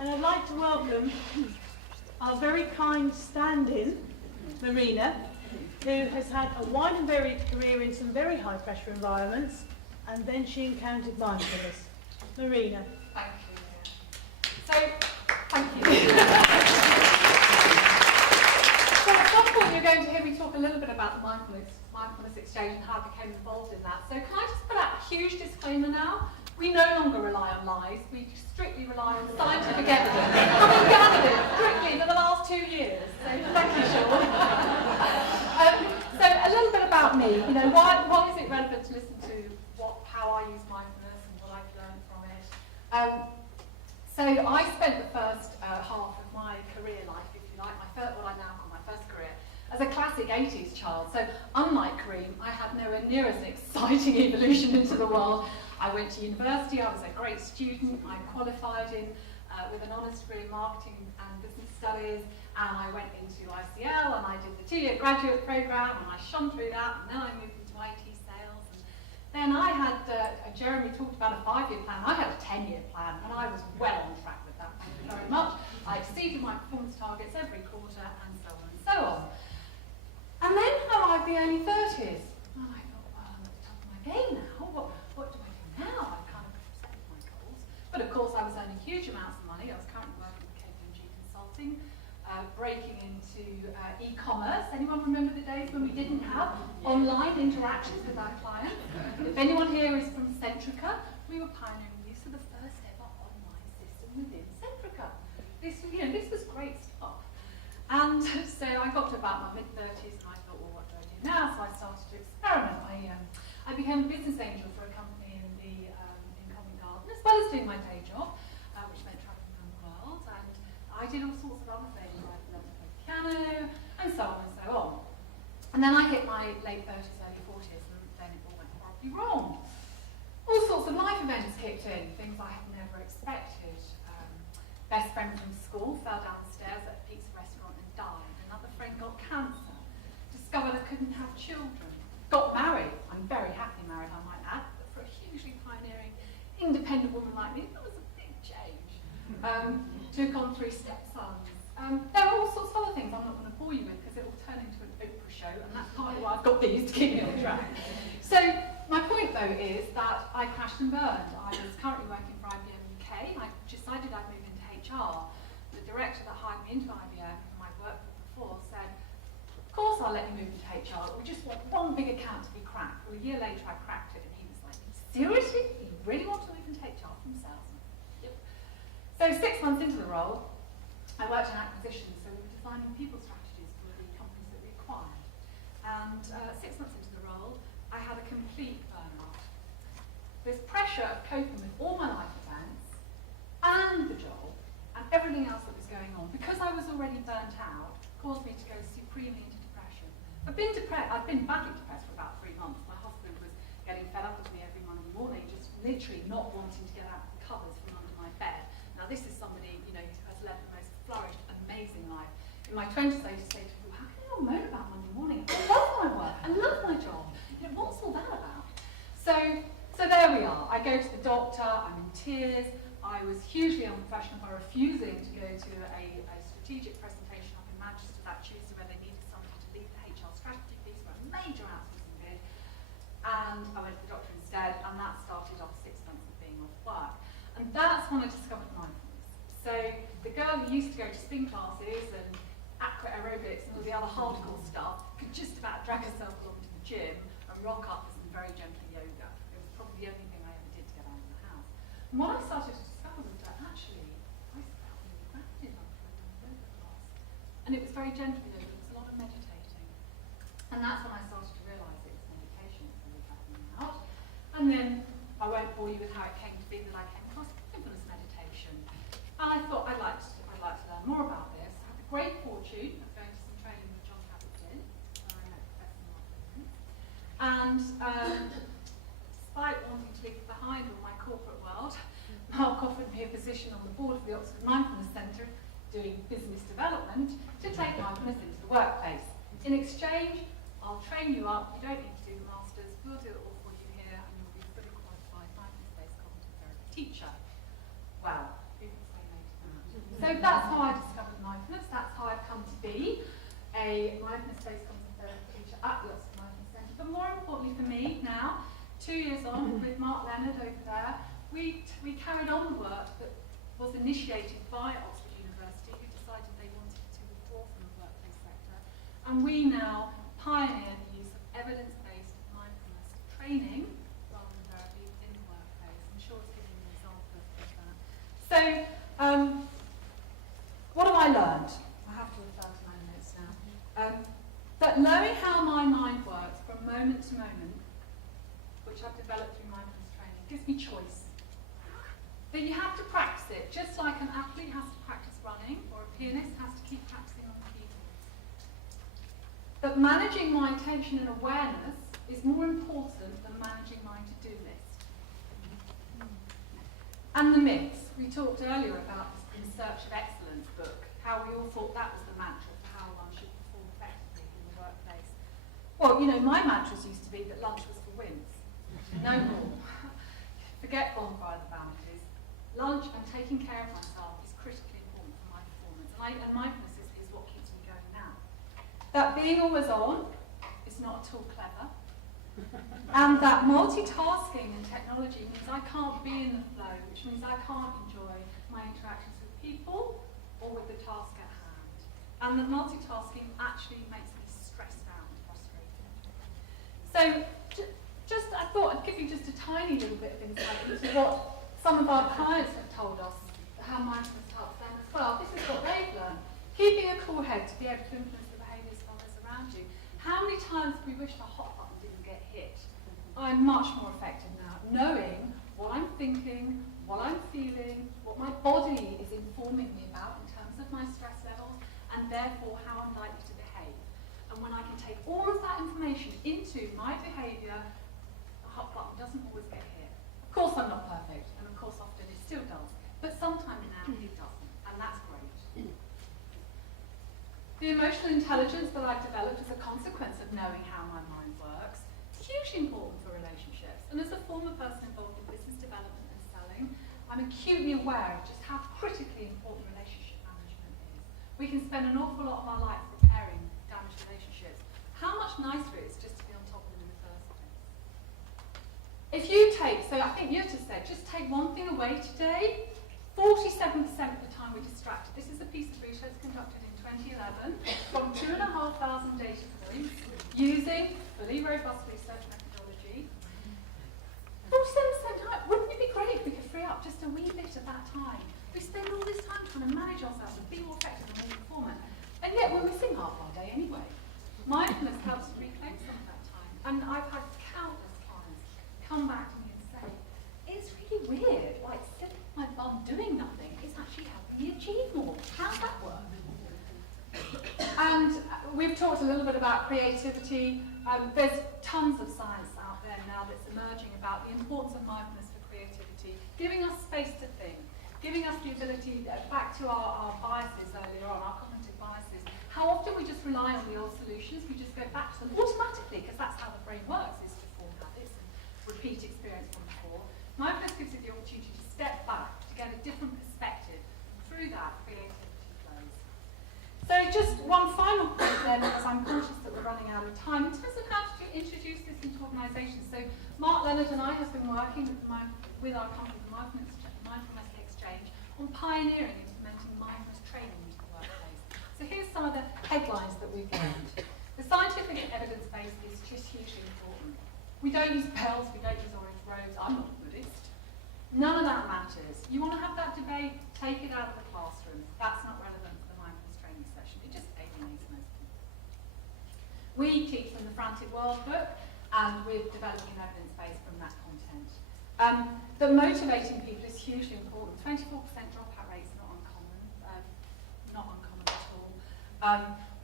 And I'd like to welcome our very kind stand-in, Marina, who has had a wide and varied career in some very high-pressure environments, and then she encountered mindfulness. Marina. Thank you. So, thank you. So at some point you're going to hear me talk a little bit about the mindfulness exchange and how I became involved in that. So can I just put out a huge disclaimer now? We no longer rely on lies, we strictly rely on scientific evidence. Having gathered it strictly for the last 2 years. So thank you, Sean. So a little bit about me. You know, why is it relevant to listen to how I use mindfulness and what I've learned from it? So I spent the first half of my career life, if you like, what I now call my first career, as a classic 80s child. So unlike Kareem, I had nowhere near as an exciting evolution into the world. I went to university, I was a great student, I qualified with an honours degree in marketing and business studies, and I went into ICL and I did the 2-year graduate programme and I shone through that, and then I moved into IT sales. And then I had, Jeremy talked about a 5-year plan, I had a 10-year plan, and I was well on track with that, thank you very much. I exceeded my performance targets every quarter, and so on and so on. And then arrived the early 30s, and I thought, well, I'm at the top of my game now, what do I do now? I kind of set my goals. But of course I was earning huge amounts of money. I was currently working with KPMG Consulting, breaking into e-commerce. Anyone remember the days when we didn't have online interactions with our clients? If anyone here is from Centrica, we were pioneering the use of the first ever online system within Centrica. This was great stuff. And so I got to about my mid-30s and I thought, well, what do I do now? So I started to experiment. I became a business angel for a company in Covent Garden, as well as doing my day job, which meant travelling around the world. And I did all sorts of other things. I learned to play piano, and so on and so on. And then I hit my late 30s, early 40s, and then it all went horribly wrong. All sorts of life events kicked in, things I had never expected. Best friend from school fell down the stairs at a pizza restaurant and died. Another friend got cancer. Discovered I couldn't have children. Got married. I'm very happily married, I might add, but for a hugely pioneering, independent woman like me, that was a big change. Took on 3 stepsons. There are all sorts of other things I'm not going to bore you with because it will turn into an Oprah show, and that's partly why I've got these to keep me on track. So my point, though, is that I crashed and burned. I was currently working for IBM UK. I decided I'd move into HR. The director that hired me into IBM, whom I'd worked with before, said, of course I'll let you move into HR, but we just want one big account to be cracked. Well, a year later I cracked it, and he was like, seriously? You really want to move into HR from sales? Yep. So 6 months into the role, I worked in acquisitions, so we were defining people strategies for the companies that we acquired. And 6 months into the role, I had a complete burnout. This pressure of coping with all my life events, and the job, and everything else that was going on, because I was already burnt out, caused me to go supremely into depression. I've been badly depressed for about 3 months. My husband was getting fed up with me every Monday morning, just literally not wanting to get out of the covers from under my bed. Now this is somebody, who has led the most flourished, amazing life. In my 20s I used to say to people, how can you all moan about Monday morning? I love my work, I love my job. What's all that about? So there we are. I go to the doctor, I'm in tears. I was hugely unprofessional by refusing to go to a strategic presentation up in Manchester that Tuesday where they needed somebody to lead the HR strategy piece for a major outsourcing bid. And I went to the doctor instead, and that started off 6 months of being off work. And that's when I discovered mindfulness. So the girl who used to go to spin classes and aqua aerobics and all the other hardcore stuff could just about drag herself along to the gym and rock up with some very gentle yoga. It was probably the only thing I ever did to get out of the house. And what I started to discover was that actually I felt really grounded after a yoga class. And it was very gentle yoga, it was a lot of meditating. And that's when I started to realise it was meditation that really helped me out. And then I won't bore you with how it came to be that I came across mindfulness meditation. And I thought I'd like to learn more about this. I had the great fortune of going to some training with John Kabat-Zinn, where I met Professor Mark Williams. And despite wanting to leave behind all my corporate world, Mark offered me a position on the board of the Oxford Mindfulness Centre doing business development to take mindfulness into the workplace. In exchange, I'll train you up, you don't need to do the masters, we'll do it all for you here, and you'll be a fully qualified mindfulness-based cognitive therapy teacher. Wow, who can say no to that? So that's how I discovered mindfulness. That's how I've come to be a mindfulness-based cognitive therapy teacher at the Oxford Mindfulness Centre. But more importantly for me now, 2 years on with Mark Leonard over there, we carried on the work that was initiated by Oxford University, who decided they wanted to withdraw from the workplace sector. And we now pioneer the use of evidence-based mindfulness training rather than therapy in the workplace. I'm sure it's giving you an example of that. So, what have I learned? I have to refer to my notes now. That knowing how my mind works from moment to moment, which I've developed through mindfulness training, gives me choice. That you have to practice it, just like an athlete has to practice running, or a pianist has to keep practicing on the keyboard. That managing my attention and awareness is more important than managing my to-do list. And the myths. We talked earlier about this In Search of Excellence book, how we all thought that was the mantra for how one should perform effectively in the workplace. Well, you know, my mantras used to be that lunch was for wins. No more. Forget bonfire the boundaries. Lunch and taking care of myself is critically important for my performance. And mindfulness is what keeps me going now. That being always on is not at all clever. And that multitasking and technology means I can't be in the flow, which means I can't enjoy my interactions with people or with the task at hand. And that multitasking actually makes me stressed out and frustrated. So I thought I'd give you just a tiny little bit of insight into what some of our clients have told us, how mindfulness helps them as well. This is what they've learned. Keeping a cool head to be able to influence the behaviours of others around you. How many times have we wished our hot button didn't get hit? I'm much more effective now, knowing what I'm thinking, what I'm feeling, what my body is informing me about in terms of my stress levels, and therefore how I'm likely to behave. And when I can take all of that information into my behaviour, the hot button doesn't always get hit. Of course I'm not perfect, and of course often it still does, but sometimes now it doesn't, and that's great. The emotional intelligence that I've developed as a consequence of knowing how my mind works is hugely important for relationships. And as a former person involved in business development and selling, I'm acutely aware of just how critically important relationship management is. We can spend an awful lot of our life repairing damaged relationships. How much nicer it is just to be on top of them in the first place. If you take, so I think you just said, just take one thing away today, 47% of the time we're distracted. This is a piece of research conducted in 2011 from 2,500 data points using fully robust research methodology. 47% time, wouldn't it be great if we could free up just a wee bit of that time? We spend all this time trying to manage ourselves and be more effective and more performant, and yet we're missing half our day anyway. Mindfulness helps to reclaim some of that time, and I've had countless clients come back to me and say, it's really weird, like sitting my bum doing nothing is actually helping me achieve more. How's that work? And we've talked a little bit about creativity. There's tons of science out there now that's emerging about the importance of mindfulness for creativity, giving us space to think, giving us the ability, back to our biases earlier on, our cognitive biases. How often we just rely on the old solutions, we just go back to them automatically, because that's how the brain works, is to form habits and repeat experience from before. Mindfulness gives you the opportunity to step back, to get a different perspective, and through that, creativity flows. So just one final point then, as I'm conscious that we're running out of time, in terms of how to introduce this into organisations. So Mark Leonard and I have been working with our company, the Mindfulness Exchange, on pioneering implementing mindfulness training into the workplace. So here's some of the headlines that we've learned. The scientific evidence base is just hugely important. We don't use bells, we don't use orange robes. I'm not a Buddhist. None of that matters. You want to have that debate, take it out of the classroom. That's not relevant for the mindfulness training session. It just alienates most people. We teach from the Frantic World book, and we're developing an evidence base from that content. The motivating people is hugely important. 24% dropout rate is not uncommon at all.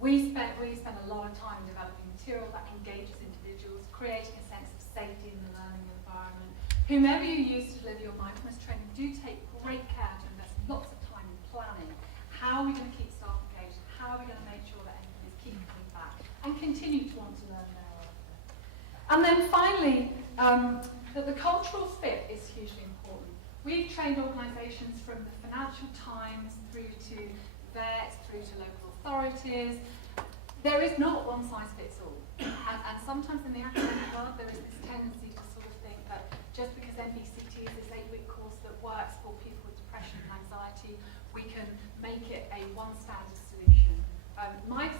We spend a lot of time developing material that engages individuals, creating a sense of safety in the learning environment. Whomever you use to deliver your mindfulness training, do take great care to invest lots of time in planning. How are we going to keep staff engaged? How are we going to make sure that everybody's keeping coming back and continue to want to learn thereafter? And then finally, that the cultural fit is hugely important. We've trained organisations from the Financial Times through to vets, through to local authorities. There is not one size fits all. And sometimes in the academic world there is this tendency to sort of think that just because MBCT is this 8-week course that works for people with depression and anxiety, we can make it a one standard solution. My